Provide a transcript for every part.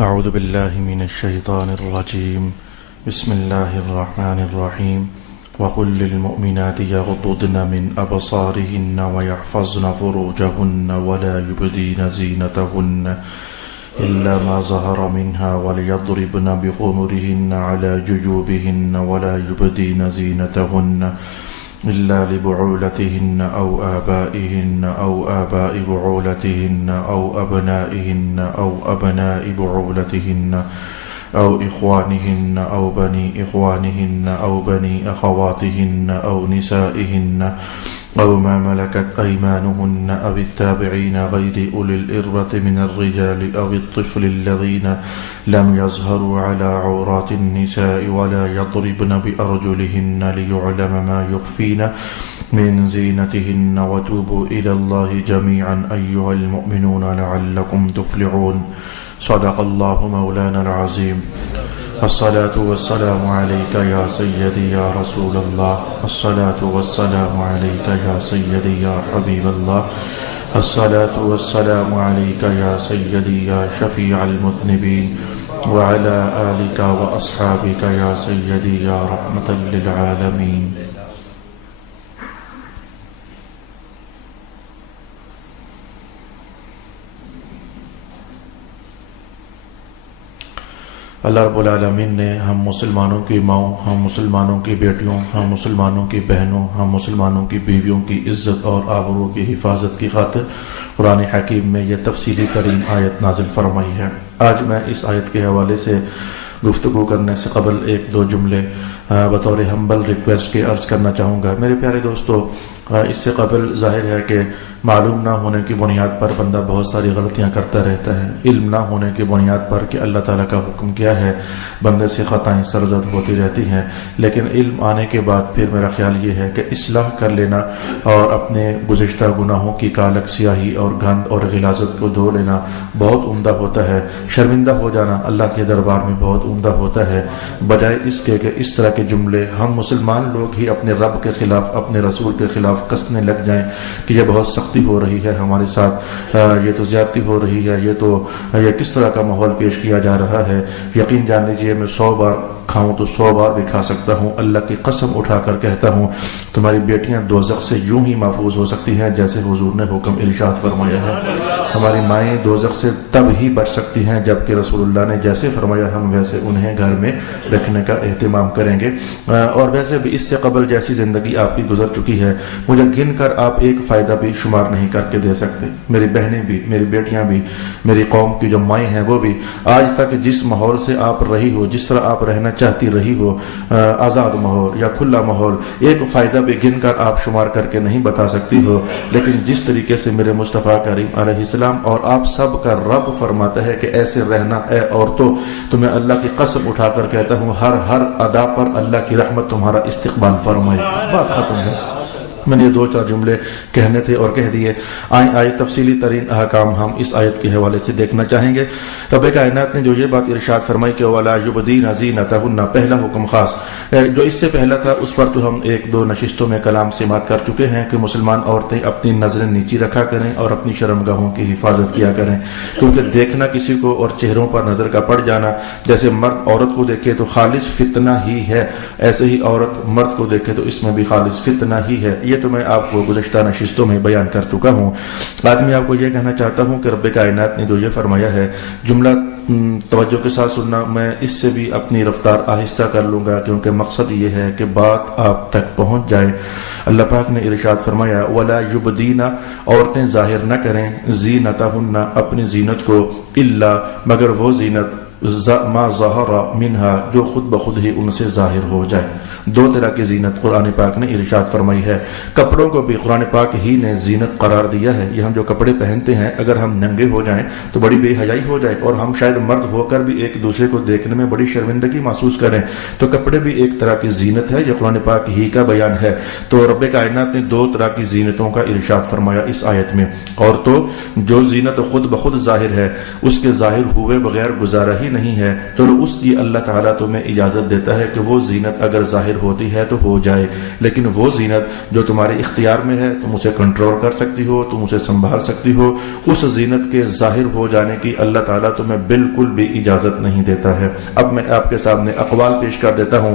اعوذ باللہ من الشیطان الرجیم بسم اللہ الرحمن الرحیم وقل للمؤمنات یغضضن من ابصارهن ويحفظن فروجهن ولا يبدين زینتهن إلا ما ظهر منها وليضربن بخمرهن على جيوبهن ولا يبدين زينتهن إلا لبعولتهن أو آبائهن أو آباء بعولتهن أو أبنائهن أو أبناء بعولتهن أو إخوانهن أو بني إخوانهن أو بني أخواتهن أو نسائهن أو ما ملكت أيمانهن أو التابعين غير أولي الإربة من الرجال أو الطفل الذين لم يظهروا على عورات النساء ولا يضربن بأرجلهن ليعلم ما يخفين من زينتهن وتوبوا إلى الله جميعا أيها المؤمنون لعلكم تفلحون. صدق الله مولانا العظيم. الصلاة والسلام عليك يا سيدي يا رسول الله. الصلاة والسلام عليك يا سيدي يا حبيب الله. الصلاة والسلام عليك يا سيدي يا شفيع المذنبين وعلى آلك وأصحابك يا سيدي يا رحمة للعالمين. اللہ رب العالمین نے ہم مسلمانوں کی ماؤں، ہم مسلمانوں کی بیٹیوں، ہم مسلمانوں کی بہنوں، ہم مسلمانوں کی بیویوں کی عزت اور آبرو کی حفاظت کی خاطر قرآن حکیم میں یہ تفصیلی ترین آیت نازل فرمائی ہے. آج میں اس آیت کے حوالے سے گفتگو کرنے سے قبل ایک دو جملے بطور ہمبل ریکویسٹ کے عرض کرنا چاہوں گا. میرے پیارے دوستو، اس سے قبل ظاہر ہے کہ معلوم نہ ہونے کی بنیاد پر بندہ بہت ساری غلطیاں کرتا رہتا ہے. علم نہ ہونے کی بنیاد پر کہ اللہ تعالیٰ کا حکم کیا ہے، بندے سے خطائیں سرزد ہوتی رہتی ہیں. لیکن علم آنے کے بعد پھر میرا خیال یہ ہے کہ اصلاح کر لینا اور اپنے گزشتہ گناہوں کی کالک سیاہی اور گند اور غلاظت کو دھو لینا بہت عمدہ ہوتا ہے. شرمندہ ہو جانا اللہ کے دربار میں بہت عمدہ ہوتا ہے، بجائے اس کے کہ اس طرح کے جملے ہم مسلمان لوگ ہی اپنے رب کے خلاف، اپنے رسول کے خلاف کسنے لگ جائیں کہ یہ بہت سختی ہو رہی ہے ہمارے ساتھ، یہ تو زیادتی ہو رہی ہے، یہ کس طرح کا ماحول پیش کیا جا رہا ہے. یقین جان لیجیے میں 100 بار کھاؤں تو 100 بار بھی کھا سکتا ہوں. اللہ کی قسم اٹھا کر کہتا ہوں تمہاری بیٹیاں دوزخ سے یوں ہی محفوظ ہو سکتی ہیں جیسے حضور نے حکم ارشاد فرمایا ہے. ہماری مائیں دوزخ سے تب ہی بچ سکتی ہیں جبکہ رسول اللہ نے جیسے فرمایا ہم ویسے انہیں گھر میں رکھنے کا اہتمام کریں گے. اور ویسے بھی اس سے قبل جیسی زندگی آپ کی گزر چکی ہے، مجھے گن کر آپ ایک فائدہ بھی شمار نہیں کر کے دے سکتے. میری بہنیں بھی، میری بیٹیاں بھی، میری قوم کی جو مائیں ہیں وہ بھی، آج تک جس ماحول سے آپ رہی ہو، جس طرح آپ رہنا چاہتی رہی ہو، آزاد ماحول یا کھلا ماحول، ایک فائدہ بھی گن کر آپ شمار کر کے نہیں بتا سکتی ہو. لیکن جس طریقے سے میرے مصطفیٰ کریم علیہ السلام اور آپ سب کا رب فرماتا ہے کہ ایسے رہنا، اے عورتوں تو میں اللہ کی قسم اٹھا کر کہتا ہوں ہر ادا پر اللہ کی رحمت تمہارا استقبال فرمائے. بات ختم ہے. میں نے 2-4 جملے کہنے تھے اور کہہ دیے. آئے تفصیلی ترین احکام ہم اس آیت کے حوالے سے دیکھنا چاہیں گے. رب کائنات نے جو یہ بات ارشاد فرمائی کہ وَلَا يُبْدِينَ زِينَتَهُنَّ، پہلا حکم خاص جو اس سے پہلا تھا اس پر تو ہم 1-2 نشستوں میں کلام سماعت کر چکے ہیں کہ مسلمان عورتیں اپنی نظریں نیچی رکھا کریں اور اپنی شرمگاہوں کی حفاظت کیا کریں، کیونکہ دیکھنا کسی کو اور چہروں پر نظر کا پڑ جانا، جیسے مرد عورت کو دیکھے تو خالص فتنہ ہی ہے، ایسے ہی عورت مرد کو دیکھے تو اس میں بھی خالص فتنہ ہی ہے. یہ تو میں آپ کو گزشتہ نشستوں میں بیان کر چکا ہوں. آج میں آپ کو یہ کہنا چاہتا ہوں کہ رب کائنات نے جو یہ فرمایا ہے، جملہ توجہ کے ساتھ سننا. میں اس سے بھی اپنی رفتار آہستہ کر لوں گا کیونکہ مقصد یہ ہے کہ بات آپ تک پہنچ جائے. اللہ پاک نے ارشاد فرمایا وَلَا يُبْدِينَ، عورتیں ظاہر نہ کریں، زینتہن، اپنی زینت کو، الا، مگر وہ زینت، ما ظہر منہا، جو خود بخود ہی ان سے ظاہر ہو جائے. 2 طرح کی زینت قرآن پاک نے ارشاد فرمائی ہے. کپڑوں کو بھی قرآن پاک ہی نے زینت قرار دیا ہے. یہ ہم جو کپڑے پہنتے ہیں اگر ہم ننگے ہو جائیں تو بڑی بے حیائی ہو جائے اور ہم شاید مرد ہو کر بھی ایک دوسرے کو دیکھنے میں بڑی شرمندگی محسوس کریں، تو کپڑے بھی ایک طرح کی زینت ہے. یہ قرآن پاک ہی کا بیان ہے. تو رب کائنات نے 2 طرح کی زینتوں کا ارشاد فرمایا اس آیت میں. اور تو جو زینت خود بخود ظاہر ہے، اس کے ظاہر ہوئے بغیر گزارا ہی نہیں ہے، چلو اس کی اللہ تعالیٰ تمہیں اجازت دیتا ہے کہ وہ زینت اگر ظاہر ہوتی ہے تو ہو جائے، لیکن وہ زینت جو تمہارے اختیار میں ہے تم اسے کنٹرول کر سکتی ہو، تم اسے سنبھال سکتی ہو، اس زینت کے ظاہر ہو جانے کی اللہ تعالیٰ تمہیں بالکل بھی اجازت نہیں دیتا ہے۔ اب میں آپ کے سامنے اقوال پیش کر دیتا ہوں،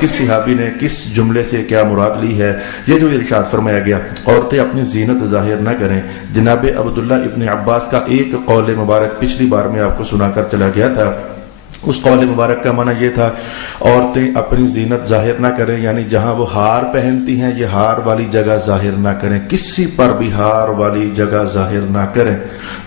کس صحابی نے کس جملے سے کیا مراد لی ہے۔ یہ جو ارشاد فرمایا گیا عورتیں اپنی زینت ظاہر نہ کریں، جناب عبداللہ ابن عباس کا ایک قول مبارک پچھلی بار میں آپ کو سنا کر چلا گیا تھا۔ اس قول مبارک کا معنی یہ تھا عورتیں اپنی زینت ظاہر نہ کریں، یعنی جہاں وہ ہار پہنتی ہیں یہ ہار والی جگہ ظاہر نہ کریں، کسی پر بھی ہار والی جگہ ظاہر نہ کریں،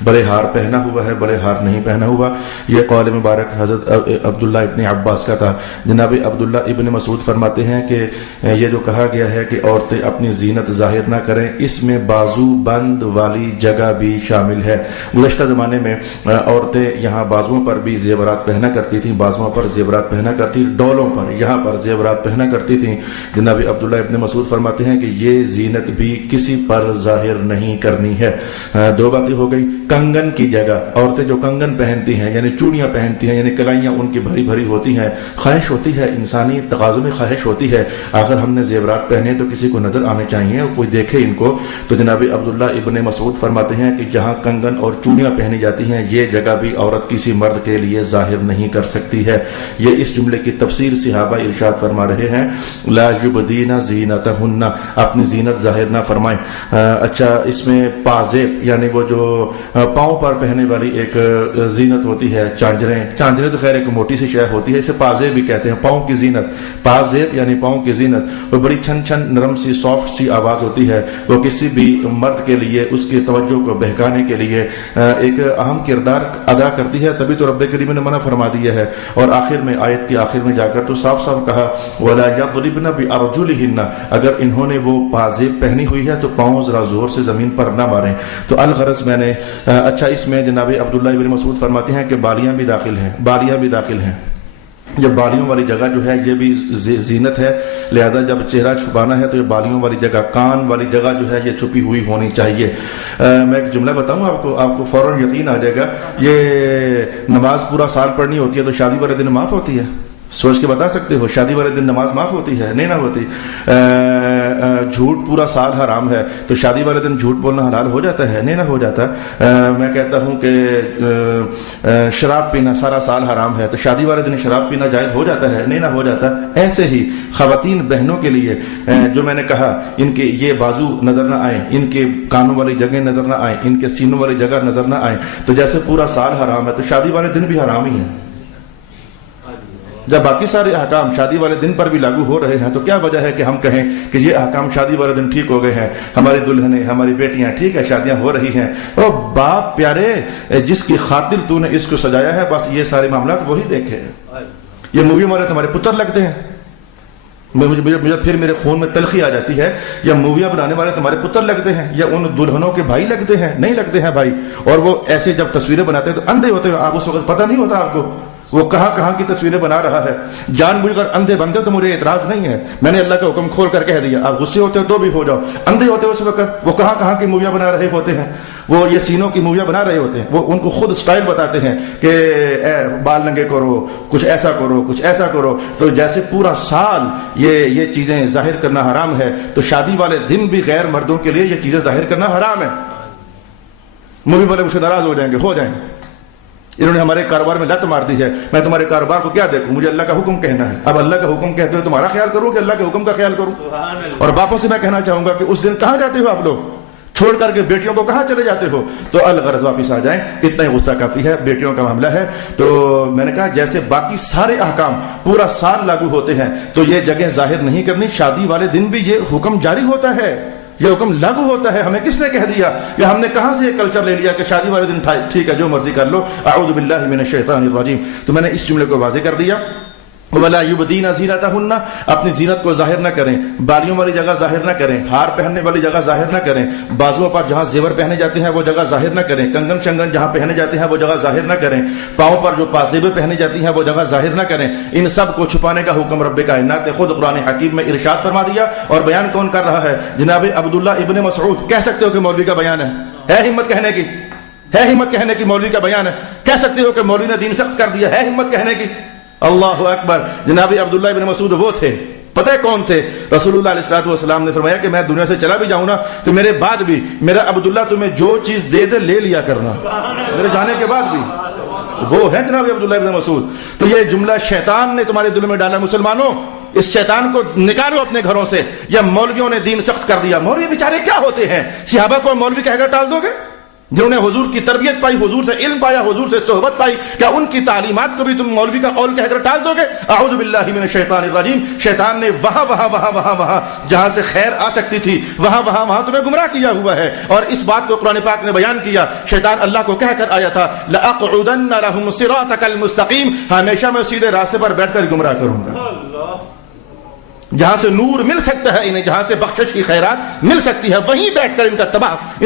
بڑے ہار پہنا ہوا ہے بڑے ہار نہیں پہنا ہوا۔ یہ قول مبارک حضرت عبداللہ ابن عباس کا تھا۔ جناب عبداللہ ابن مسعود فرماتے ہیں کہ یہ جو کہا گیا ہے کہ عورتیں اپنی زینت ظاہر نہ کریں، اس میں بازو بند والی جگہ بھی شامل ہے۔ گزشتہ زمانے میں عورتیں یہاں بازوؤں پر بھی زیورات پہنا کرتی تھیں، بازوؤں پر زیورات پہنا کرتی، ڈولوں پر یہاں پر زیورات پہنا کرتی تھیں۔ جناب عبداللہ ابن مسعود فرماتے ہیں کہ یہ زینت بھی کسی پر ظاہر نہیں کرنی ہے۔ دو باتیں ہو گئی۔ کنگن کی جگہ عورتیں جو کنگن پہنتی ہیں یعنی چوڑیاں پہنتی ہیں، یعنی کلائیاں ان کی بھری بھری ہوتی ہیں، خواہش ہوتی ہے، انسانی تقاضوں میں خواہش ہوتی ہے اگر ہم نے زیورات پہنے تو کسی کو نظر آنے چاہیے اور کوئی دیکھے ان کو، تو جناب عبداللہ ابن مسعود فرماتے ہیں کہ جہاں کنگن اور چوڑیاں پہنی جاتی ہیں یہ جگہ بھی عورت کسی مرد کے لیے ظاہر نہیں کر سکتی ہے۔ یہ اس جملے کی تفسیر صحابہ ارشاد فرما رہے ہیں لا یبدین زینتہن، اپنی زینت ظاہر نہ فرمائیں۔ اچھا، اس میں پازیب یعنی وہ جو پاؤں پر پہنے والی ایک زینت ہوتی ہے، چانجریں تو خیر ایک موٹی سی شے ہوتی ہے، اسے پازیب بھی کہتے ہیں، پاؤں کی زینت۔ پازیب یعنی پاؤں کی زینت، وہ بڑی چھن چھن نرم سی سافٹ سی آواز ہوتی ہے، وہ کسی بھی مرد کے لیے اس کی توجہ کو بہکانے کے لیے ایک اہم کردار ادا کرتی ہے، تبھی تو رب کریم نے منع فرما دیا ہے۔ اور آخر میں آیت کی آخر میں جا کر تو صاف صاف کہا وَلَا يَضْرِبْنَ بِأَرْجُلِهِنَّ، اگر انہوں نے وہ پازیب پہنی ہوئی ہے تو پاؤں ذرا زور سے زمین پر نہ ماریں۔ تو الغرض میں نے اچھا اس میں جناب عبداللہ ابن مسعود فرماتے ہیں کہ بالیاں بھی داخل ہیں۔ جب بالیوں والی جگہ جو ہے یہ بھی زینت ہے، لہذا جب چہرہ چھپانا ہے تو یہ بالیوں والی جگہ، کان والی جگہ جو ہے یہ چھپی ہوئی ہونی چاہیے۔ میں ایک جملہ بتاؤں آپ کو فوراً یقین آ جائے گا۔ یہ نماز پورا سال پڑھنی ہوتی ہے تو شادی والے دن معاف ہوتی ہے؟ سوچ کے بتا سکتے ہو شادی والے دن نماز معاف ہوتی ہے؟ نہیں نہ ہوتی۔ جھوٹ پورا سال حرام ہے تو شادی والے دن جھوٹ بولنا حلال ہو جاتا ہے؟ نہیں نہ ہو جاتا۔ میں کہتا ہوں کہ شراب پینا سارا سال حرام ہے تو شادی والے دن شراب پینا جائز ہو جاتا ہے؟ نہیں نہ ہو جاتا۔ ایسے ہی خواتین بہنوں کے لیے جو میں نے کہا ان کے یہ بازو نظر نہ آئیں، ان کے کانوں والی جگہ نظر نہ آئیں، ان کے سینوں والی جگہ نظر نہ آئیں، تو جیسے پورا سال حرام ہے تو شادی والے دن بھی حرام ہی ہے۔ جب باقی سارے احکام شادی والے دن پر بھی لاگو ہو رہے ہیں تو کیا وجہ ہے کہ ہم کہیں کہ یہ احکام شادی والے دن ٹھیک ہو گئے ہیں، ہماری دلہنیں ہماری بیٹیاں ٹھیک ہے شادیاں ہو رہی ہیں۔ او باپ پیارے، جس کی خاطر تو نے اس کو سجایا ہے بس یہ سارے معاملات وہی دیکھے۔ یہ مووی والے تمہارے پتر لگتے ہیں، مجھے پھر میرے خون میں تلخی آ جاتی ہے، یا موویاں بنانے والے تمہارے پتر لگتے ہیں یا ان دلہنوں کے بھائی لگتے ہیں؟ نہیں لگتے ہیں بھائی۔ اور وہ ایسے جب تصویریں بناتے ہیں تو اندھے ہوتے ہیں، آپ اس وقت پتہ نہیں ہوتا آپ کو وہ کہاں کی تصویریں بنا رہا ہے۔ جان بوجھ کر اندھے بنتے تو مجھے اعتراض نہیں ہے، میں نے اللہ کا حکم کھول کر کہہ دیا، آپ غصے ہوتے ہو تو بھی ہو جاؤ، اندھے ہوتے اس وقت وہ کہاں کی موویاں بنا رہے ہوتے ہیں، وہ یہ سینوں کی موویاں بنا رہے ہوتے ہیں، وہ ان کو خود سٹائل بتاتے ہیں کہ بال ننگے کرو، کچھ ایسا کرو، کچھ ایسا کرو۔ تو جیسے پورا سال یہ چیزیں ظاہر کرنا حرام ہے تو شادی والے دن بھی غیر مردوں کے لیے یہ چیزیں ظاہر کرنا حرام ہے۔ مووی والے مجھ سے ناراض ہو جائیں گے، انہوں نے ہمارے کاروبار میں لت مار دی ہے، میں تمہارے کاروبار کو کیا دیکھوں، مجھے اللہ کا حکم کہنا ہے۔ اب اللہ کا حکم کہتے ہو تمہارا خیال کروں کہ اللہ کے حکم کا خیال کروں؟ اور باپوں سے میں کہنا چاہوں گا کہ اس دن کہاں جاتے ہو آپ لوگ، چھوڑ کر کے بیٹیوں کو کہاں چلے جاتے ہو؟ تو الغرض واپس آ جائیں، اتنا ہی غصہ کافی ہے، بیٹیوں کا معاملہ ہے۔ تو میں نے کہا جیسے باقی سارے احکام پورا سال لاگو ہوتے ہیں تو یہ جگہ ظاہر نہیں کرنی، شادی والے دن بھی یہ حکم جاری ہوتا ہے، یہ حکم لاگو ہوتا ہے۔ ہمیں کس نے کہہ دیا یا ہم نے کہاں سے یہ کلچر لے لیا کہ شادی والے دن ٹھیک ہے جو مرضی کر لو؟ اعوذ باللہ من الشیطان الرجیم۔ تو میں نے اس جملے کو واضح کر دیا، وَلَا يُبْدِينَ زِينَتَهُنَّ، اپنی زینت کو ظاہر نہ کریں، بالیوں والی جگہ ظاہر نہ کریں، ہار پہننے والی جگہ ظاہر نہ کریں، بازوؤں پر جہاں زیور پہنے جاتے ہیں وہ جگہ ظاہر نہ کریں، کنگن شنگن جہاں پہنے جاتے ہیں وہ جگہ ظاہر نہ کریں، پاؤں پر جو پازیبیں پہنی جاتی ہیں وہ جگہ ظاہر نہ کریں۔ ان سب کو چھپانے کا حکم رب کائنات نے خود قرآن حکیم میں ارشاد فرما دیا۔ اور بیان کون کر رہا ہے؟ جناب عبداللہ ابن مسعود۔ کہہ سکتے ہو کہ مولوی کا بیان ہے ہمت کہنے کی؟ ہے ہمت کہنے کی مولوی کا بیان ہے؟ کہہ سکتے ہو کہ مولوی نے دین سخت کر دیا؟ ہے ہمت کہنے کی؟ اللہ اکبر. جناب عبداللہ بن مسعود وہ تھے، پتہ ہے کون تھے؟ رسول اللہ علیہ الصلوۃ والسلام نے فرمایا کہ میں دنیا سے چلا بھی جاؤں نا تو میرے بعد بھی میرا عبداللہ تمہیں جو چیز دے دے لے لیا کرنا، میرے جانے کے بعد بھی. وہ ہے جناب عبداللہ بن مسعود. تو یہ جملہ شیطان نے تمہارے دلوں میں ڈالا. مسلمانوں اس شیطان کو نکالو اپنے گھروں سے. یا مولویوں نے دین سخت کر دیا. مولوی بیچارے کیا ہوتے ہیں؟ صحابہ کو مولوی کہہ کر ٹال دو گے؟ جنہوں نے حضور کی تربیت پائی، حضور سے علم پایا، حضور سے صحبت پائی، کیا ان کی تعلیمات کو بھی تم مولوی کا قول کہہ کر ٹال دو گے؟ اعوذ باللہ من الشیطان الرجیم. شیطان نے وہاں جہاں سے خیر آ سکتی تھی وہاں تمہیں گمراہ کیا ہوا ہے. اور اس بات کو قرآن پاک نے بیان کیا. شیطان اللہ کو کہہ کر آیا تھا لأقعدن لهم صراطک المستقیم، ہمیشہ میں سیدھے راستے پر بیٹھ کر گمراہ کروں گا. جہاں سے نور مل سکتا ہے انہیں، جہاں سے بخشش کی خیرات مل سکتی ہے، وہیں بیٹھ کر ان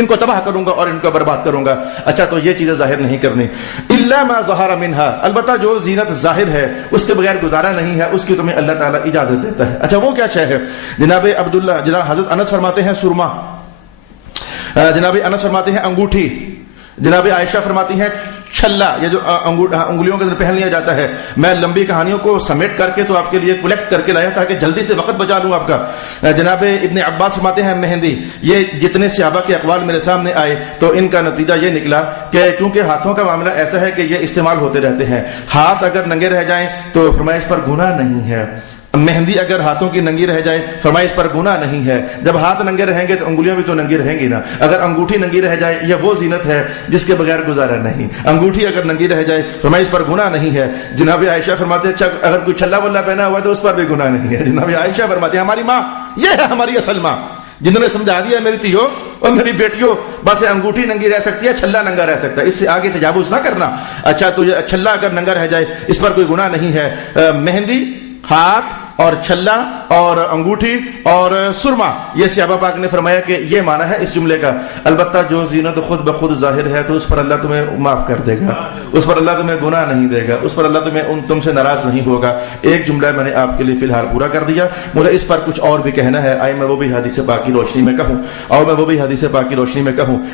کو تباہ کروں گا اور ان کو برباد کروں گا. اچھا تو یہ چیزیں ظاہر نہیں کرنی. الا ما ظہر منہا، البتہ جو زینت ظاہر ہے اس کے بغیر گزارا نہیں ہے، اس کی تمہیں اللہ تعالیٰ اجازت دیتا ہے. اچھا وہ کیا شے ہے؟ جناب حضرت انس فرماتے ہیں سرما، جناب انس فرماتے ہیں انگوٹھی، جناب عائشہ فرماتی ہیں چھلا، یہ جو انگلیوں کے اندر پہن لیا جاتا ہے. میں لمبی کہانیوں کو سمیٹ کر کے تو آپ کے لیے کلیکٹ کر کے لایا تھا کہ جلدی سے وقت بچا لوں آپ کا. جناب ابن عباس فرماتے ہیں مہندی. یہ جتنے صحابہ کے اقوال میرے سامنے آئے تو ان کا نتیجہ یہ نکلا کہ کیونکہ ہاتھوں کا معاملہ ایسا ہے کہ یہ استعمال ہوتے رہتے ہیں. ہاتھ اگر ننگے رہ جائیں تو فرمایا اس پر گناہ نہیں ہے. مہندی اگر ہاتھوں کی ننگی رہ جائے فرمایا اس پر گناہ نہیں ہے. جب ہاتھ ننگے رہیں گے تو انگلیاں بھی تو ننگی رہیں گی نا. اگر انگوٹھی ننگی رہ جائے یہ وہ زینت ہے جس کے بغیر گزارا نہیں. انگوٹھی اگر ننگی رہ جائے فرمایا اس پر گناہ نہیں ہے. جناب عائشہ فرماتے ہیں اچھا اگر کوئی چھلا ولا پہنا ہوا تو اس پر بھی گناہ نہیں ہے. جناب عائشہ فرماتے ہیں ہماری ماں، یہ ہے ہماری اصل ماں، جنہوں نے سمجھا دیا میری تیو اور میری بیٹیوں بس انگوٹھی ننگی رہ سکتی ہے، چھلا ننگا رہ سکتا ہے، اس سے آگے تجاوز نہ کرنا. اچھا تو چھلا اگر ننگا رہ جائے اس پر کوئی گناہ نہیں ہے. مہندی، ہاتھ اور چھلا اور انگوٹھی اور سرما، یہ صحابہ پاک نے فرمایا کہ یہ معنی ہے اس جملے کا. البتہ جو زینت خود بخود ظاہر ہے تو اس پر اللہ تمہیں معاف کر دے گا، اس پر اللہ تمہیں گناہ نہیں دے گا، اس پر اللہ تم سے ناراض نہیں ہوگا. ایک جملہ میں نے آپ کے لیے فی الحال پورا کر دیا. مجھے اس پر کچھ اور بھی کہنا ہے. آئے میں وہ بھی حدیث پاک کی روشنی میں کہوں.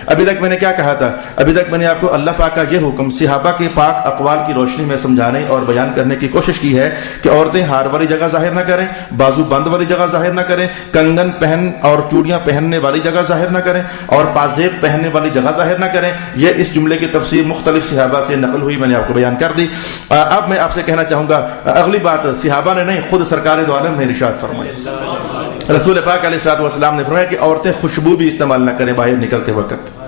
ابھی تک میں نے کیا کہا تھا؟ ابھی تک میں نے آپ کو اللہ پاک کا یہ حکم صحابہ کے پاک اقوال کی روشنی میں سمجھانے اور بیان کرنے کی کوشش کی ہے کہ عورتیں ہار والی جگہ ظاہر نہ کریں، بازو بند والی جگہ ظاہر نہ کریں، کنگن پہن اور چوڑیاں پہننے والی جگہ ظاہر نہ کریں اور پازیب پہننے والی جگہ ظاہر نہ کریں. یہ اس جملے کی تفسیر مختلف صحابہ سے نقل ہوئی، میں نے آپ کو بیان کر دی. اب میں آپ سے کہنا چاہوں گا اگلی بات صحابہ نے نہیں، خود سرکار دو عالم نے ارشاد فرمائی. رسول پاک علیہ الصلوۃ والسلام نے فرمایا کہ عورتیں خوشبو بھی استعمال نہ کریں باہر نکلتے وقت.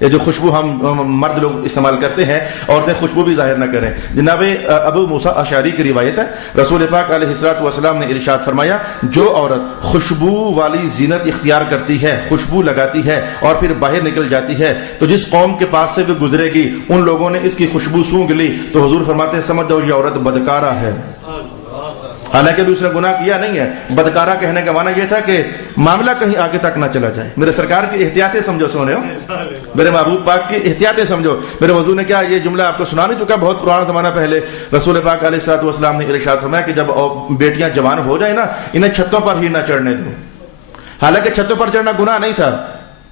یہ جو خوشبو ہم مرد لوگ استعمال کرتے ہیں عورتیں خوشبو بھی ظاہر نہ کریں. جناب ابو موسیٰ اشعری کی روایت ہے، رسول پاک علیہ الصلوۃ والسلام نے ارشاد فرمایا جو عورت خوشبو والی زینت اختیار کرتی ہے، خوشبو لگاتی ہے اور پھر باہر نکل جاتی ہے تو جس قوم کے پاس سے بھی گزرے گی ان لوگوں نے اس کی خوشبو سونگھ لی تو حضور فرماتے ہیں سمجھ جاؤ یہ عورت بدکارہ ہے. حالانکہ بھی اس نے گناہ کیا نہیں ہے. بدکارہ کہنے کا معنی یہ تھا کہ معاملہ کہیں آگے تک نہ چلا جائے. میرے سرکار کی احتیاطیں سمجھو سونے ہو، میرے محبوب پاک کی احتیاطیں سمجھو. میرے وضو نے کیا یہ جملہ آپ کو سنا نہیں چکا بہت پرانا زمانہ پہلے؟ رسول پاک علیہ الصلوۃ والسلام نے ارشاد فرمایا کہ جب بیٹیاں جوان ہو جائیں نا انہیں چھتوں پر ہی نہ چڑھنے دو. حالانکہ چھتوں پر چڑھنا گناہ نہیں تھا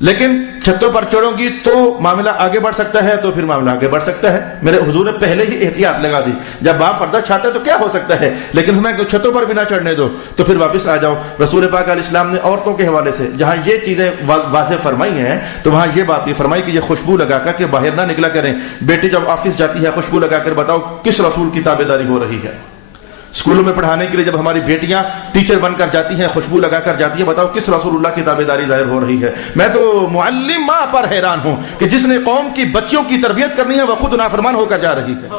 لیکن چھتوں پر چڑھو گی تو معاملہ آگے بڑھ سکتا ہے، تو پھر معاملہ آگے بڑھ سکتا ہے. میرے حضور نے پہلے ہی احتیاط لگا دی. جب باپ پردہ چھاتا ہے تو کیا ہو سکتا ہے، لیکن ہمیں چھتوں پر بھی نہ چڑھنے دو تو پھر واپس آ جاؤ. رسول پاک علیہ السلام نے عورتوں کے حوالے سے جہاں یہ چیزیں واضح فرمائی ہیں تو وہاں یہ بات بھی فرمائی کہ یہ خوشبو لگا کر کے باہر نہ نکلا کریں. بیٹی جب آفس جاتی ہے خوشبو لگا کر بتاؤ کس رسول کی تابعداری ہو رہی ہے. اسکولوں میں پڑھانے کے لیے جب ہماری بیٹیاں ٹیچر بن کر جاتی ہیں خوشبو لگا کر جاتی ہیں، بتاؤ کس رسول اللہ کی تابعداری ظاہر ہو رہی ہے. میں تو معلم ماں پر حیران ہوں کہ جس نے قوم کی بچیوں کی تربیت کرنی ہے وہ خود نافرمان ہو کر جا رہی ہے.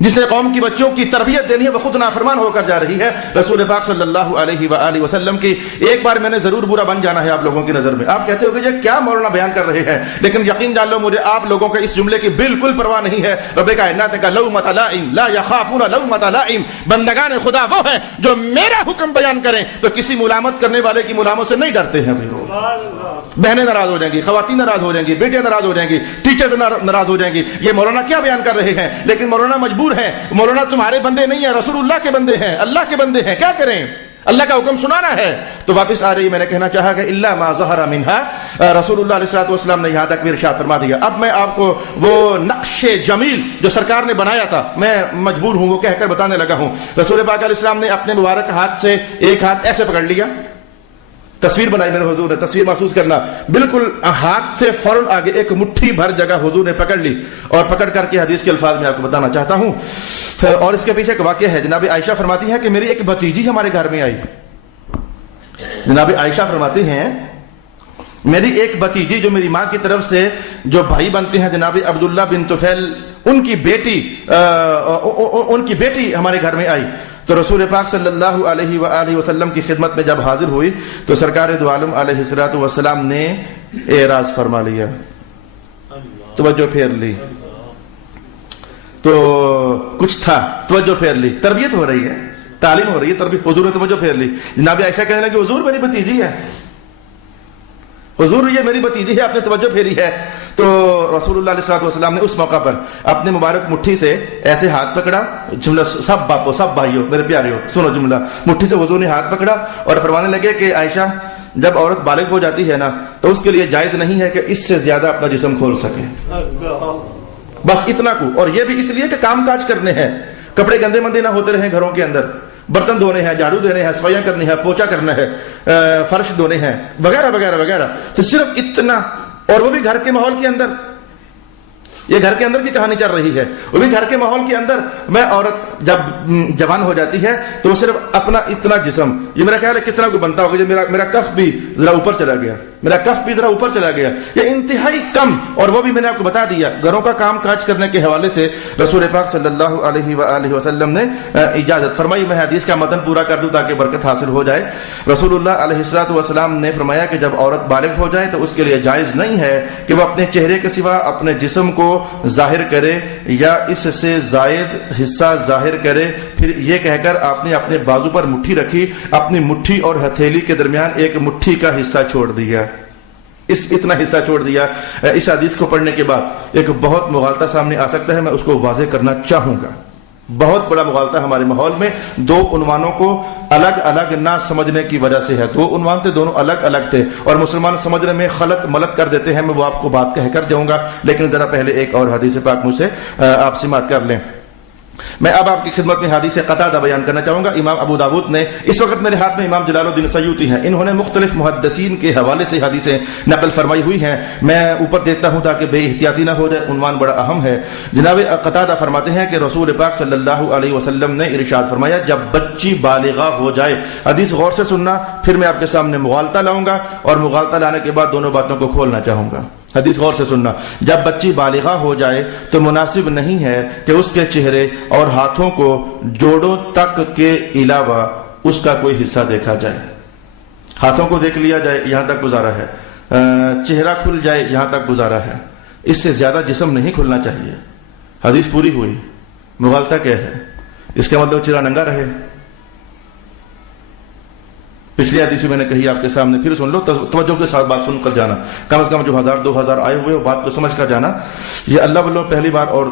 جس نے قوم کی بچیوں کی تربیت دینی ہے وہ خود نافرمان ہو کر جا رہی ہے. رسول پاک صلی اللہ علیہ وآلہ وسلم کی ایک بار میں نے ضرور برا بن جانا ہے آپ لوگوں کی نظر میں. آپ کہتے ہو کہ یہ کیا مولانا بیان کر رہے ہیں، لیکن یقین جان لو مجھے آپ لوگوں کے اس جملے کی بالکل پرواہ نہیں ہے. رب کائنات کا لومۃ لائم لا یخافون لومۃ لائم، بندگان خدا وہ ہیں جو میرا حکم بیان کریں تو کسی ملامت کرنے والے کی ملاموں سے نہیں ڈرتے ہیں. بہنیں ناراض ہو جائیں گی، خواتین ناراض ہو جائیں گی، بیٹیاں ناراض ہو جائیں گی، ٹیچر ناراض ہو جائیں گی. یہ مولانا کیا بیان کر رہے ہیں، لیکن مولانا مجبور ہیں. مولانا تمہارے بندے نہیں ہیں، رسول اللہ کے بندے ہیں، اللہ کے بندے ہیں. کیا کریں؟ اللہ کا حکم سنانا ہے تو واپس آ رہی. میں نے کہنا چاہا کہ الا ما ظہر منہا, رسول اللہ علیہ الصلوۃ والسلام نے یہاں تک بھی ارشاد فرما دیا. اب میں آپ کو وہ نقش جمیل جو سرکار نے بنایا تھا میں مجبور ہوں وہ کہہ کر بتانے لگا ہوں. رسول پاک علیہ السلام نے اپنے مبارک ہاتھ سے ایک ہاتھ ایسے پکڑ لیا, تصویر بنائی میرے حضور نے, تصویر محسوس کرنا, بالکل ہاتھ سے فوراً آگے ایک مٹھی بھر جگہ حضور نے پکڑ لی, اور پکڑ کر کے حدیث کے الفاظ میں آپ کو بتانا چاہتا ہوں. اور اس کے پیچھے ایک واقعہ ہے. جناب عائشہ فرماتی ہیں کہ میری ایک بھتیجی ہمارے گھر میں آئی. جناب عائشہ فرماتی ہیں میری ایک بھتیجی جو میری ماں کی طرف سے جو بھائی بنتے ہیں جناب عبداللہ بن طفیل, ان کی بیٹی ہمارے گھر میں آئی. تو رسول پاک صلی اللہ علیہ وآلہ وسلم کی خدمت میں جب حاضر ہوئی تو سرکار دو عالم علیہ الصلوۃ والسلام نے اعراض فرما لیا, توجہ پھیر لی. تو کچھ تھا, توجہ پھیر لی, تربیت ہو رہی ہے, تعلیم ہو رہی ہے, تربیت. حضور نے توجہ پھیر لی. جناب عائشہ کہنے لگی حضور میری بھتیجی ہے, حضور یہ میری بھتیجی ہے, آپ نے توجہ پھیری ہے. تو رسول اللہ علیہ الصلوۃ والسلام نے اس موقع پر اپنے مبارک مٹھی سے ایسے ہاتھ پکڑا. جملہ سب باپو سب بھائیوں میرے پیاریوں سنو, جملہ مٹھی سے حضور نے ہاتھ پکڑا اور فرمانے لگے کہ عائشہ جب عورت بالغ ہو جاتی ہے نا تو اس کے لیے جائز نہیں ہے کہ اس سے زیادہ اپنا جسم کھول سکے, بس اتنا کو. اور یہ بھی اس لیے کہ کام کاج کرنے ہیں, کپڑے گندے مندے نہ ہوتے رہیں گھروں کے اندر, برتن دھونے ہیں, جھاڑو دینے ہیں, صفائیاں کرنی ہے, پوچھا کرنا ہے, فرش دھونے ہیں, وغیرہ وغیرہ وغیرہ. تو صرف اتنا, اور وہ بھی گھر کے ماحول کے اندر. یہ گھر کے اندر کی کہانی چل رہی ہے, وہ بھی گھر کے ماحول کے اندر. میں عورت جب جوان ہو جاتی ہے تو وہ صرف اپنا اتنا جسم, یہ میرا خیال ہے کتنا کو بنتا ہوگا, جو میرا کف بھی ذرا اوپر چلا گیا, میرا کف بھی ذرا اوپر چلا گیا, یہ انتہائی کم. اور وہ بھی میں نے آپ کو بتا دیا گھروں کا کام کاج کرنے کے حوالے سے رسول پاک صلی اللہ علیہ وآلہ وسلم نے اجازت فرمائی. میں حدیث کا متن پورا کر دوں تاکہ برکت حاصل ہو جائے. رسول اللہ علیہ الصلوۃ والسلام نے فرمایا کہ جب عورت بالغ ہو جائے تو اس کے لیے جائز نہیں ہے کہ وہ اپنے چہرے کے سوا اپنے جسم کو ظاہر کرے یا اس سے زائد حصہ ظاہر کرے. پھر یہ کہہ کر آپ نے اپنے بازو پر مٹھی رکھی, اپنی مٹھی اور ہتھیلی کے درمیان ایک مٹھی کا حصہ چھوڑ دیا, اتنا حصہ چھوڑ دیا. اس حدیث کو پڑھنے کے بعد ایک بہت مغالطہ سامنے آ سکتا ہے, میں اس کو واضح کرنا چاہوں گا. بہت بڑا مغالطہ ہمارے ماحول میں دو عنوانوں کو الگ الگ نہ سمجھنے کی وجہ سے ہے. دو عنوان تھے, دونوں الگ الگ تھے, اور مسلمان سمجھنے میں خلط ملط کر دیتے ہیں. میں وہ آپ کو بات کہہ کر جاؤں گا, لیکن ذرا پہلے ایک اور حدیث پاک مجھ سے آپ سماعت کر لیں. میں اب آپ کی خدمت میں حدیث قتادہ بیان کرنا چاہوں گا. امام ابو داود نے, اس وقت میرے ہاتھ میں امام جلال الدین سیوطی ہیں, انہوں نے مختلف محدثین کے حوالے سے حدیثیں نقل فرمائی ہوئی ہیں. میں اوپر دیکھتا ہوں تاکہ بے احتیاطی نہ ہو جائے, عنوان بڑا اہم ہے. جناب قتادہ فرماتے ہیں کہ رسول پاک صلی اللہ علیہ وسلم نے ارشاد فرمایا جب بچی بالغہ ہو جائے. حدیث غور سے سننا, پھر میں آپ کے سامنے مغالطہ لاؤں گا, اور مغالطہ لانے کے بعد دونوں باتوں کو کھولنا چاہوں گا. حدیث غور سے سننا. جب بچی بالغہ ہو جائے تو مناسب نہیں ہے کہ اس کے چہرے اور ہاتھوں کو جوڑوں تک کے علاوہ اس کا کوئی حصہ دیکھا جائے. ہاتھوں کو دیکھ لیا جائے, یہاں تک گزارا ہے. چہرہ کھل جائے, یہاں تک گزارا ہے. اس سے زیادہ جسم نہیں کھلنا چاہیے. حدیث پوری ہوئی. مغالطہ کیا ہے؟ اس کا مطلب چہرہ ننگا رہے. پچھلی حدیث میں نے کہی آپ کے سامنے, پھر سن لو, توجہ کے ساتھ بات سن کر جانا. کم از کم جو 1000-2000 آئے ہوئے ہو بات کو سمجھ کر جانا. یہ اللہ والوں پہلی بار, اور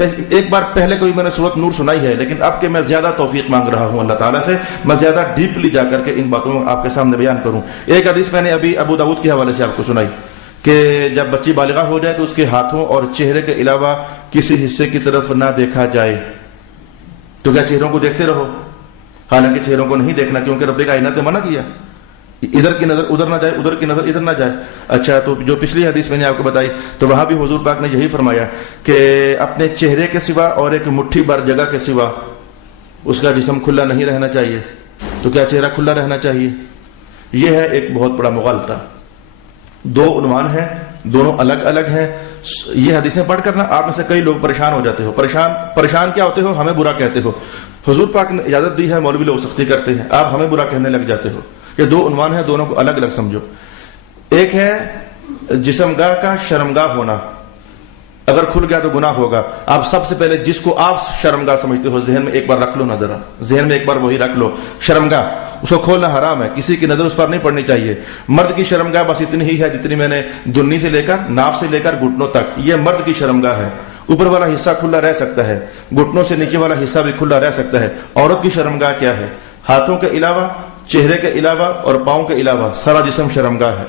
ایک بار پہلے کوئی میں نے سورۃ نور سنائی ہے, لیکن اب کہ میں زیادہ توفیق مانگ رہا ہوں اللہ تعالیٰ سے, میں زیادہ ڈیپلی جا کر کے ان باتوں کو آپ کے سامنے بیان کروں. ایک حدیث میں نے ابھی ابو داؤد کے حوالے سے آپ کو سنائی کہ جب بچی بالغہ ہو جائے تو اس کے ہاتھوں اور چہرے کے علاوہ کسی حصے کی طرف نہ دیکھا جائے. تو کیا چہروں کو دیکھتے رہو؟ حالانکہ چہروں کو نہیں دیکھنا, کیونکہ رب کائنات نے منع کیا. ادھر کی نظر ادھر نہ جائے, ادھر کی نظر ادھر نہ جائے. اچھا, تو جو پچھلی حدیث میں نے آپ کو بتائی تو وہاں بھی حضور پاک نے یہی فرمایا کہ اپنے چہرے کے سوا اور ایک مٹھی بھر جگہ کے سوا اس کا جسم کھلا نہیں رہنا چاہیے. تو کیا چہرہ کھلا رہنا چاہیے؟ یہ ہے ایک بہت بڑا مغالطہ. دو عنوان ہیں, دونوں الگ الگ ہیں. یہ حدیثیں پڑھ کر نا آپ میں سے کئی لوگ پریشان ہو جاتے ہو. پریشان کیا ہوتے ہو؟ ہمیں برا کہتے ہو. حضور پاک نے اجازت دی ہے, مولوی لوگ سختی کرتے ہیں, آپ ہمیں برا کہنے لگ جاتے ہو. یہ دو عنوان ہیں, دونوں کو الگ الگ سمجھو. ایک ہے جسم گاہ کا شرمگاہ ہونا, اگر کھل گیا تو گناہ ہوگا. آپ سب سے پہلے جس کو آپ شرمگاہ سمجھتے ہو ذہن میں ایک بار رکھ لو, نظر ذہن میں ایک بار وہی رکھ لو. شرمگاہ, اس کو کھولنا حرام ہے, کسی کی نظر اس پر نہیں پڑنی چاہیے. مرد کی شرمگاہ بس اتنی ہی ہے جتنی میں نے دنی سے لے کر, ناف سے لے کر گھٹنوں تک, یہ مرد کی شرمگاہ ہے. اوپر والا حصہ کھلا رہ سکتا ہے, گھٹنوں سے نیچے والا حصہ بھی کھلا رہ سکتا ہے. عورت کی شرمگاہ کیا ہے؟ ہاتھوں کے علاوہ چہرے کے علاوہ اور پاؤں کے علاوہ سارا جسم شرمگاہ ہے.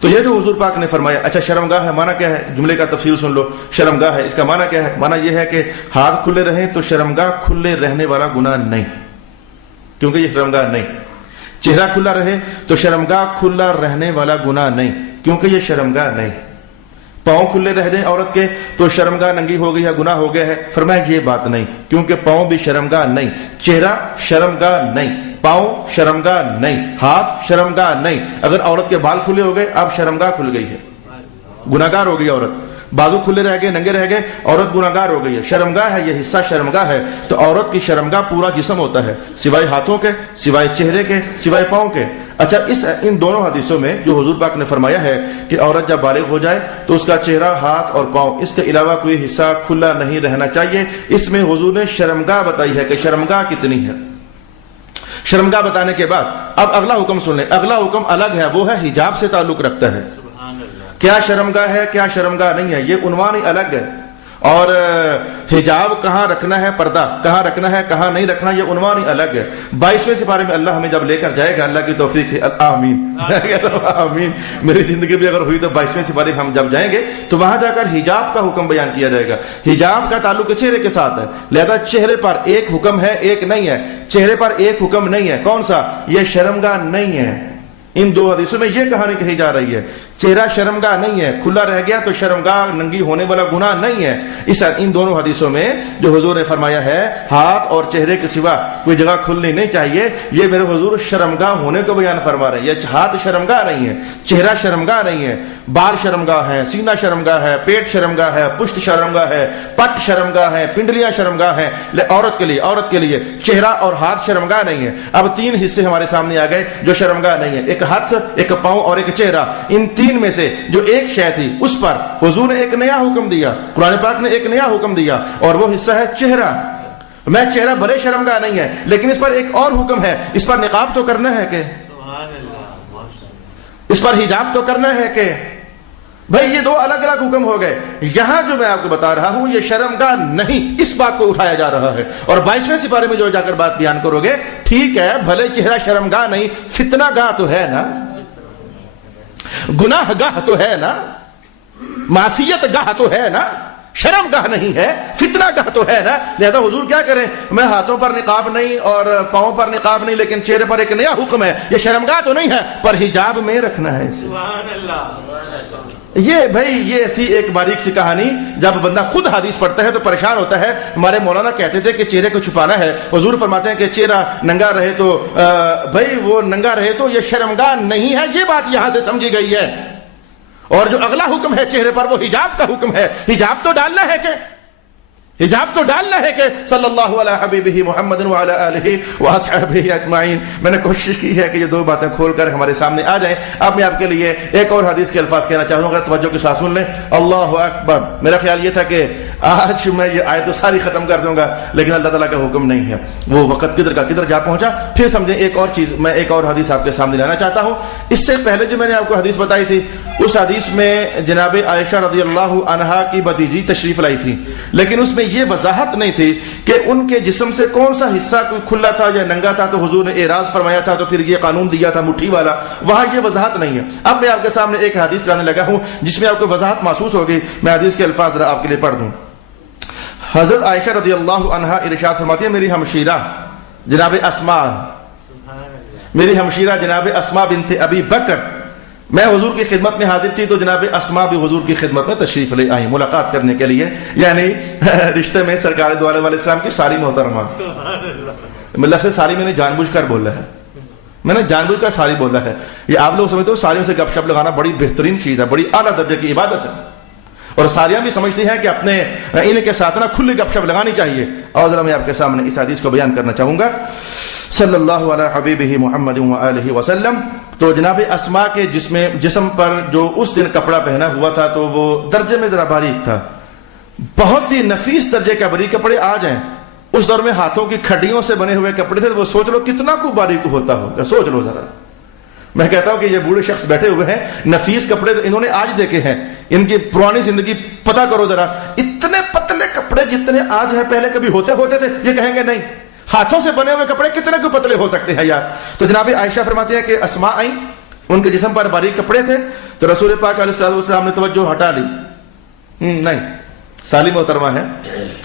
تو یہ جو حضور پاک نے فرمایا، اچھا شرمگاہ ہے معنی کیا ہے؟ جملے کا تفصیل سن لو. شرمگاہ ہے اس کا معنی کیا ہے؟ معنی یہ ہے کہ ہاتھ کھلے رہیں تو شرمگاہ کھلے رہنے والا گناہ نہیں، کیونکہ یہ شرمگاہ نہیں. چہرہ کھلا رہے تو شرمگاہ کھلا رہنے والا گناہ نہیں، کیونکہ یہ شرمگاہ نہیں. پاؤں کھلے رہ جائیں عورت کے تو شرمگاہ ننگی ہو گئی ہے، گناہ ہو گیا ہے. فرمایا یہ بات نہیں، کیونکہ پاؤں بھی شرمگاہ نہیں، چہرہ شرمگاہ نہیں، پاؤں شرمگاہ نہیں، ہاتھ شرمگاہ نہیں. اگر عورت کے بال کھلے ہو گئے اب شرمگاہ کھل گئی ہے، گناہگار ہو گئی عورت. بازو کھلے رہ گئے، ننگے رہ گئے، عورت گناہگار ہو گئی ہے. شرمگاہ ہے، یہ حصہ شرمگاہ ہے. تو عورت کی شرمگاہ پورا جسم ہوتا ہے، سوائے ہاتھوں کے، سوائے چہرے کے، سوائے پاؤں کے. اچھا ان دونوں حدیثوں میں جو حضور پاک نے فرمایا ہے کہ عورت جب بالغ ہو جائے تو اس کا چہرہ، ہاتھ اور پاؤں، اس کے علاوہ کوئی حصہ کھلا نہیں رہنا چاہیے. اس میں حضور نے شرمگاہ بتائی ہے کہ شرمگاہ کتنی ہے. شرمگاہ بتانے کے بعد اب اگلا حکم سن لیں. اگلا حکم الگ ہے، وہ ہے حجاب سے تعلق رکھتا ہے. کیا شرمگاہ ہے، کیا شرمگاہ نہیں ہے، یہ عنوان ہی الگ ہے. اور حجاب کہاں رکھنا ہے، پردہ کہاں رکھنا ہے، کہاں نہیں رکھنا، یہ عنوان ہی الگ ہے. 22ویں سپارے میں اللہ ہمیں جب لے کر جائے گا، اللہ کی توفیق سے آمین آمین. میری زندگی بھی اگر ہوئی تو 22ویں سپارے میں ہم جب جائیں گے تو وہاں جا کر حجاب کا حکم بیان کیا جائے گا. حجاب کا تعلق چہرے کے ساتھ ہے، لہذا چہرے پر ایک حکم ہے، ایک نہیں ہے. چہرے پر ایک حکم نہیں ہے، کون سا؟ یہ شرمگاہ نہیں ہے. ان دو حدیثوں میں یہ کہانی کہی جا رہی ہے، چہرہ شرمگاہ نہیں ہے، کھلا رہ گیا تو شرمگاہ ننگی ہونے والا گناہ نہیں ہے. ان دونوں حدیثوں میں جو حضور نے فرمایا ہے ہاتھ اور چہرے کے سوا کوئی جگہ کھلنی نہیں چاہیے، یہ میرے حضور شرمگاہ ہونے کو بیان فرما رہے ہیں. یہ ہاتھ شرمگاہ نہیں ہے، چہرہ شرمگاہ نہیں ہے، بال شرمگاہ ہے، سینہ شرمگاہ ہے، پیٹ شرمگاہ ہے، پشت شرمگاہ ہے، پٹ شرمگاہ ہے، پنڈلیاں شرمگاہ ہیں. عورت کے لیے چہرہ اور ہاتھ شرمگاہ نہیں ہے. اب 3 حصے ہمارے سامنے آ گئے جو شرمگاہ نہیں ہے، ایک ہاتھ، ایک پاؤں اور ایک چہرہ. ان 3 میں سے جو ایک شے تھی اس پر حضور نے ایک نیا حکم دیا، قرآن پاک نے ایک نیا حکم دیا، اور وہ حصہ ہے چہرہ. میں چہرہ بھلے شرمگاہ نہیں ہے لیکن اس پر ایک اور حکم ہے، اس پر نقاب تو کرنا ہے کہ اس پر حجاب تو کرنا ہے کہ بھائی یہ 2 الگ الگ حکم ہو گئے. یہاں جو میں آپ کو بتا رہا ہوں یہ شرمگاہ نہیں، اس بات کو اٹھایا جا رہا ہے. اور 22ویں سپارے میں جو جا کر بات بیان کرو گے، ٹھیک ہے بھلے چہرہ شرمگاہ نہیں، فتنہ گاہ تو ہے نا، گناہ گاہ تو ہے نا، معصیت گاہ تو ہے نا، شرم گاہ نہیں ہے، فتنہ گاہ تو ہے نا. لہذا حضور کیا کریں، میں ہاتھوں پر نقاب نہیں اور پاؤں پر نقاب نہیں، لیکن چہرے پر ایک نیا حکم ہے، یہ شرمگاہ تو نہیں ہے پر حجاب میں رکھنا ہے. سبحان اللہ. یہ بھائی یہ تھی ایک باریک سی کہانی. جب بندہ خود حدیث پڑھتا ہے تو پریشان ہوتا ہے. ہمارے مولانا کہتے تھے کہ چہرے کو چھپانا ہے، حضور فرماتے ہیں کہ چہرہ ننگا رہے تو بھائی وہ ننگا رہے تو یہ شرمگاہ نہیں ہے. یہ بات یہاں سے سمجھی گئی ہے. اور جو اگلا حکم ہے چہرے پر وہ حجاب کا حکم ہے. حجاب تو ڈالنا ہے کہ صلی اللہ علیہ حبیبہ محمد وعلی آلہ وصحبہ اجمعین. میں نے کوشش کی ہے کہ یہ 2 باتیں کھول کر ہمارے سامنے آ جائیں. اب میں آپ کے لیے ایک اور حدیث کے الفاظ کہنا چاہوں گا، توجہ کے ساتھ سن لیں. اللہ اکبر. میرا خیال یہ تھا کہ آج میں یہ آیت تو ساری ختم کر دوں گا، لیکن اللہ تعالیٰ کا حکم نہیں ہے. وہ وقت کدھر کا کدھر جا پہنچا. پھر سمجھیں ایک اور چیز، میں ایک اور حدیث آپ کے سامنے لانا چاہتا ہوں. اس سے پہلے جو میں نے آپ کو حدیث بتائی تھی، اس حدیث میں جناب عائشہ رضی اللہ عنہا کی بھتیجی تشریف لائی تھی، لیکن اس میں یہ وضاحت نہیں تھی کہ ان کے جسم سے کون سا حصہ کوئی کھلا تھا یا ننگا تھا. تو حضور نے اعراض فرمایا تھا تو پھر یہ قانون دیا تھا مٹھی والا، وہاں یہ وضاحت نہیں ہے. اب میں آپ کے سامنے ایک حدیث لانے لگا ہوں جس میں آپ کو وضاحت محسوس ہوگی. میں حدیث کے الفاظ ذرا آپ کے لیے پڑھ دوں. حضرت عائشہ رضی اللہ عنہا ارشاد فرماتی ہے، میری ہمشیرہ جناب اسماء بنت ابی بکر، میں حضور کی خدمت میں حاضر تھی تو جناب اسماء بھی حضور کی خدمت میں تشریف لے آئی ملاقات کرنے کے لیے. یعنی رشتے میں سرکار دو علیہ السلام کی ساری محترمہ. لفظ ساری میں نے جان بوجھ کر بولا ہے، میں نے جان بوجھ کر ساری بولا ہے. یہ آپ لوگ سمجھتے ہو ساریوں سے گپ شپ لگانا بڑی بہترین چیز ہے، بڑی اعلیٰ درجے کی عبادت ہے. اور ساریاں بھی سمجھتی ہیں کہ اپنے ان کے ساتھ نا کھلی گپ شپ لگانی چاہیے. اور ذرا میں آپ کے سامنے اس حدیث کو بیان کرنا چاہوں گا. صلی اللہ علیہ حبیبہ محمد وآلہ وسلم. تو جناب اسماء کے جسم پر جو اس دن کپڑا پہنا ہوا تھا تو وہ درجے میں ذرا باریک تھا، بہت ہی نفیس درجے کا باریک کپڑے. آ جائیں اس دور میں ہاتھوں کی کھڈیوں سے بنے ہوئے کپڑے تھے، وہ سوچ لو کتنا کو باریک ہوتا ہوگا. سوچ لو ذرا. میں کہتا ہوں کہ یہ بوڑھے شخص بیٹھے ہوئے ہیں، نفیس کپڑے تو انہوں نے آج دیکھے ہیں، ان کی پرانی زندگی پتہ کرو ذرا. اتنے پتلے کپڑے جتنے آج ہے پہلے کبھی ہوتے تھے؟ یہ کہیں گے نہیں. ہاتھوں سے بنے ہوئے کپڑے کتنے کو پتلے ہو سکتے ہیں یار. تو جناب عائشہ فرماتی ہے کہ اسماء آئیں, ان کے جسم پر باریک کپڑے تھے, تو رسول پاک علیہ الصلوۃ والسلام نے توجہ ہٹا لی. نہیں, سالم محترمہ ہے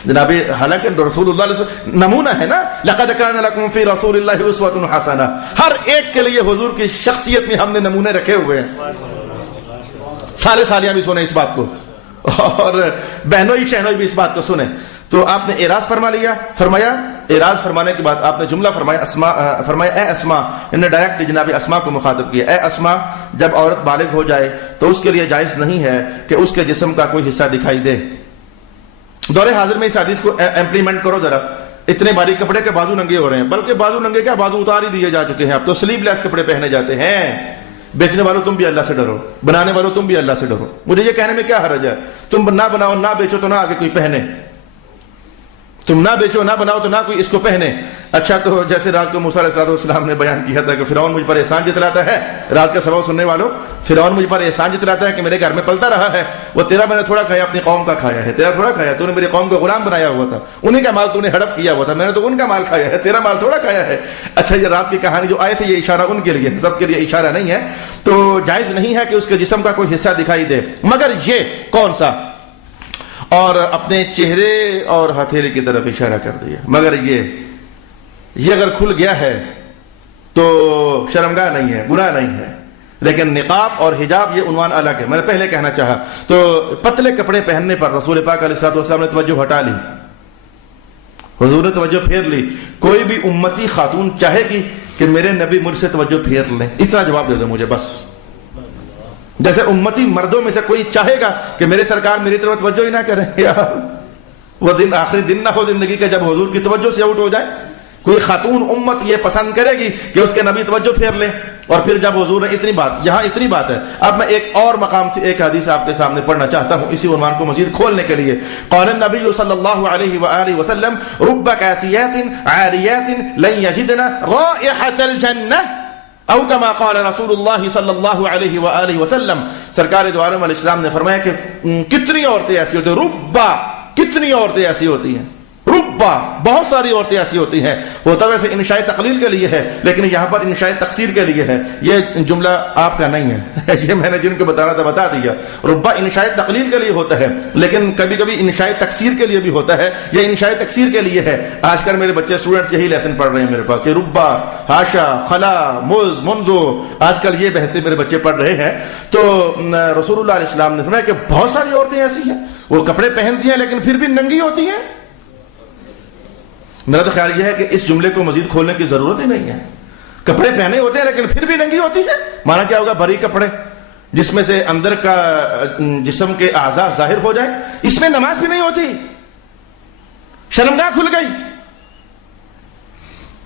جناب, حالانکہ رسول اللہ علیہ وسلم نمونہ ہے نا, لقد کان لکم فی رسول اللہ اسوۃ حسنہ, ہر ایک کے لیے حضور کی شخصیت میں ہم نے نمونے رکھے ہوئے ہیں. سارے سالیاں بھی سنیں اس بات کو, اور بہنوئی شہنوئی بھی اس بات کو سنیں. تو آپ نے اعراض فرما لیا, فرمایا اعراض فرمانے کے بعد آپ نے جملہ فرمایا اسماء, فرمایا اے اسماء, انہوں نے ڈائریکٹ جناب اسماء کو مخاطب کیا, اے اسماء جب عورت بالغ ہو جائے تو اس کے لیے جائز نہیں ہے کہ اس کے جسم کا کوئی حصہ دکھائی دے. دور حاضر میں اس حدیث کو امپلیمنٹ کرو ذرا. اتنے باریک کپڑے کے بازو ننگے ہو رہے ہیں, بلکہ بازو ننگے کیا, بازو اتار ہی دیے جا چکے ہیں. اب تو سلیو لیس کپڑے پہنے جاتے ہیں. بیچنے والوں تم بھی اللہ سے ڈرو, بنانے والوں تم بھی اللہ سے ڈرو. مجھے یہ کہنے میں کیا حرج ہے, تم نہ بناؤ نہ بیچو تو نہ آگے کوئی پہنے, تم نہ بیچو نہ بناؤ تو نہ کوئی اس کو پہنے. اچھا, تو جیسے رات کو موسیٰ علیہ السلام نے بیان کیا تھا کہ فرعون مجھ پر احسان جتلاتا ہے, رات کا سبق سننے والوں, فرعون مجھ پر احسان جتلاتا ہے کہ میرے گھر میں پلتا رہا ہے, وہ تیرا میں نے تھوڑا کھایا, اپنی قوم کا کھایا ہے, تیرا تھوڑا کھایا, تو نے میری قوم کو غلام بنایا ہوا تھا, انہیں کا مال تو نے ہڑپ کیا ہوا تھا, میں نے تو ان کا مال کھایا ہے, تیرا مال تھوڑا کھایا ہے. اچھا, یہ رات کی کہانی جو آئے تھے یہ اشارہ ان کے لیے, سب کے لیے اشارہ نہیں ہے. تو جائز نہیں ہے کہ اس کے جسم کا کوئی حصہ دکھائی دے, مگر یہ کون سا, اور اپنے چہرے اور ہتھیلی کی طرف اشارہ کر دیا, مگر یہ اگر کھل گیا ہے تو شرمگاہ نہیں ہے, گناہ نہیں ہے. لیکن نقاب اور حجاب یہ عنوان الگ ہے, میں نے پہلے کہنا چاہا. تو پتلے کپڑے پہننے پر رسول پاک علیہ الصلوۃ والسلام نے توجہ ہٹا لی, حضور نے توجہ پھیر لی. کوئی بھی امتی خاتون چاہے گی کہ میرے نبی مجھ سے توجہ پھیر لیں, اتنا جواب دے دو مجھے بس. جیسے امتی مردوں میں سے کوئی چاہے گا کہ میرے سرکار میری طرف توجہ ہی نہ کریں یار, وہ دن آخری دن نہ ہو زندگی کا جب حضور کی توجہ سے آؤٹ ہو جائے. کوئی خاتون امت یہ پسند کرے گی کہ اس کے نبی توجہ پھیر لیں, اور پھر جب حضور نے اتنی بات, یہاں اتنی بات ہے. اب میں ایک اور مقام سے ایک حدیث آپ کے سامنے پڑھنا چاہتا ہوں اسی عنوان کو مزید کھولنے کے لیے. قال النبی صلی اللہ علیہ وآلہ وسلم رب کاسیات عاریات لن یجدن رائحة الجنہ او کما قال رسول اللہ صلی اللہ علیہ وآلہ وسلم. سرکار دو عالم علیہ السلام نے فرمایا کہ کتنی عورتیں ایسی ہوتی ہیں, ربا, کتنی عورتیں ایسی ہوتی ہیں, ربا, بہت ساری عورتیں ایسی ہوتی ہیں. ہوتا ویسے انشاء تقلیل کے لیے ہے, لیکن یہاں پر انشاء تقصیر کے لیے ہے. یہ جملہ آپ کا نہیں ہے, یہ میں نے جن کو بتانا تھا بتا دیا. ربا انشاء تقلیل کے لیے ہوتا ہے, لیکن کبھی کبھی انشاء تقصیر کے لیے بھی ہوتا ہے. یہ انشاء تقصیر کے لیے ہے. آج کل میرے بچے اسٹوڈنٹس یہی لیسن پڑھ رہے ہیں میرے پاس, یہ ربا, ہاشا, خلا, مز, منزو, آج کل یہ بحثیں میرے بچے پڑھ رہے ہیں. تو رسول اللہ علیہ السلام نے فرمایا کہ بہت ساری عورتیں ایسی ہیں وہ کپڑے پہنتی ہیں لیکن پھر بھی ننگی ہوتی ہیں. میرا تو خیال یہ ہے کہ اس جملے کو مزید کھولنے کی ضرورت ہی نہیں ہے. کپڑے پہنے ہوتے ہیں لیکن پھر بھی ننگی ہوتی ہے, مانا کیا ہوگا, بری کپڑے جس میں سے اندر کا جسم کے اعضاء ظاہر ہو جائے, اس میں نماز بھی نہیں ہوتی, شرمگاہ کھل گئی.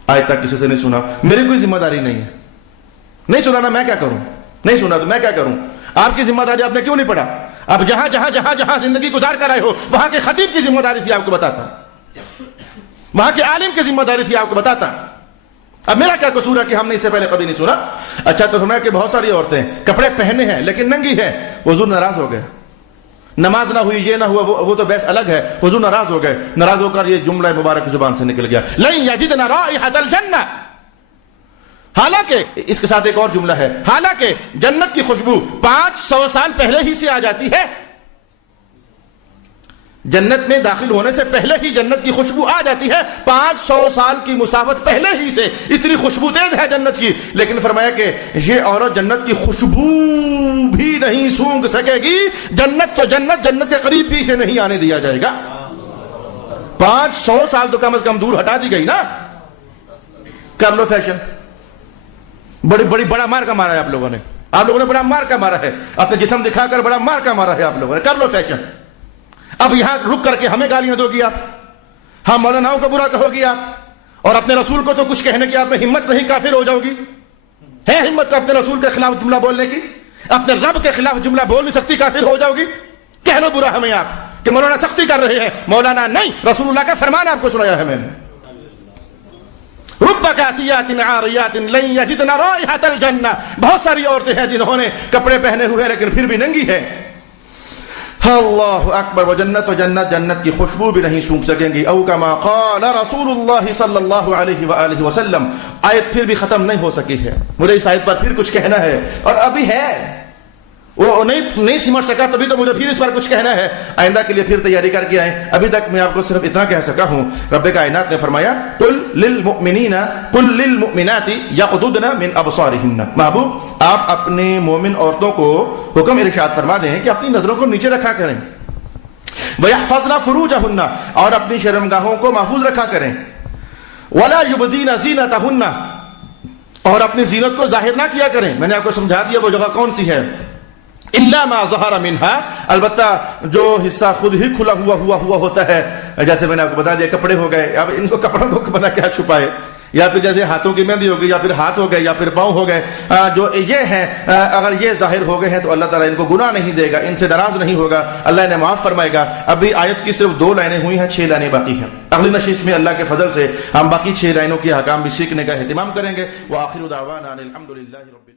آج تک کسی سے نہیں سنا, میری کوئی ذمہ داری نہیں ہے, نہیں سنا نا, میں کیا کروں, نہیں سنا تو میں کیا کروں. آپ کی ذمہ داری آپ نے کیوں نہیں پڑھا؟ اب جہاں جہاں جہاں جہاں زندگی گزار کر آئے ہو وہاں کے خطیب کی ذمہ داری تھی آپ کو بتاتا, وہاں کے عالم کی ذمہ داری تھی آپ کو بتاتا. اب میرا کیا قصور ہے کہ ہم نے اس سے پہلے کبھی نہیں سنا. اچھا, تو سنا کہ بہت ساری عورتیں کپڑے پہنے ہیں لیکن ننگی ہیں. حضور ناراض ہو گئے, نماز نہ ہوئی, یہ نہ ہوا, وہ تو بحث الگ ہے. حضور ناراض ہو گئے, ناراض ہو کر یہ جملہ مبارک زبان سے نکل گیا, لن یجدن رائحة الجنہ. حالانکہ اس کے ساتھ ایک اور جملہ ہے, حالانکہ جنت کی خوشبو 500 سال پہلے ہی سے آ جاتی ہے. جنت میں داخل ہونے سے پہلے ہی جنت کی خوشبو آ جاتی ہے, 500 سال کی مسافت پہلے ہی سے اتنی خوشبو تیز ہے جنت کی. لیکن فرمایا کہ یہ عورت جنت کی خوشبو بھی نہیں سونگھ سکے گی. جنت تو جنت, جنت کے قریب بھی اسے نہیں آنے دیا جائے گا. 500 سال تو کم از کم دور ہٹا دی گئی نا. کر لو فیشن, بڑا مار کا مارا ہے آپ لوگوں نے بڑا مار کا مارا ہے, اپنے جسم دکھا کر بڑا مار کا مارا ہے آپ لوگوں نے. کر لو فیشن. اب یہاں رک کر کے ہمیں گالیاں دو گی آپ, ہم مولاناؤں کو برا کہو گی آپ, اور اپنے رسول کو تو کچھ کہنے کی آپ میں ہمت نہیں, کافر ہو جاؤ گی. ہے ہمت تو اپنے رسول کے خلاف جملہ بولنے کی؟ اپنے رب کے خلاف جملہ بول نہیں سکتی, کافر ہو جاؤ گی. کہہ لو برا ہمیں آپ کہ مولانا سختی کر رہے ہیں. مولانا نہیں, رسول اللہ کا فرمان آپ کو سنایا ہے میں نے. رب کاسیات عاریات لن یجدن رائحة الجنہ. بہت ساری عورتیں ہیں جنہوں نے کپڑے پہنے ہوئے لیکن پھر بھی ننگی ہے. اللہ اکبر، وہ جنت و جنت کی خوشبو بھی نہیں سونکھ سکیں گی. او کما قال رسول اللہ صلی اللہ علیہ وآلہ وسلم. آیت پھر بھی ختم نہیں ہو سکی ہے، مجھے اس آیت پر پھر کچھ کہنا ہے، اور ابھی ہے، وہ نہیں سمجھ سکا تبھی تو مجھے پھر اس پر کچھ کہنا ہے. آئندہ کے لیے پھر تیاری کر کے آئیں. ابھی تک میں آپ کو صرف اتنا کہہ سکا ہوں، رب کائنات نے فرمایا قل للمؤمنات یغضضن من ابصارهن. محبوب آپ اپنے مومن عورتوں کو حکم ارشاد فرما دیں کہ اپنی نظروں کو نیچے رکھا کریں. وَيَحْفَظْنَ فُرُوجَهُنَّ، اور اپنی شرمگاہوں کو محفوظ رکھا کریں. وَلَا يُبْدِينَ زِينَتَهُنَّ، اور اپنی زینت کو ظاہر نہ کیا کریں. میں نے آپ کو سمجھا دیا وہ جگہ کون سی ہے. الا ما ظہر منہا، البتہ جو حصہ خود ہی کھلا ہوا ہوتا ہے، جیسے میں نے آپ کو بتا دیا کپڑے ہو گئے. اب ان کو کپڑوں کو بنا کیا چھپائے، یا پھر جیسے ہاتھوں کی مہندی ہو گئی، یا پھر ہاتھ ہو گئے، یا پھر پاؤں ہو گئے، جو یہ ہیں اگر یہ ظاہر ہو گئے ہیں تو اللہ تعالیٰ ان کو گناہ نہیں دے گا، ان سے ناراض نہیں ہوگا، اللہ انہیں معاف فرمائے گا. ابھی آیت کی صرف 2 لائنیں ہوئی ہیں، 6 لائنیں باقی ہیں. اگلی نشست میں اللہ کے فضل سے ہم باقی 6 لائنوں کے احکام بھی سیکھنے کا اہتمام کریں گے. وآخر دعوانا الحمدللہ رب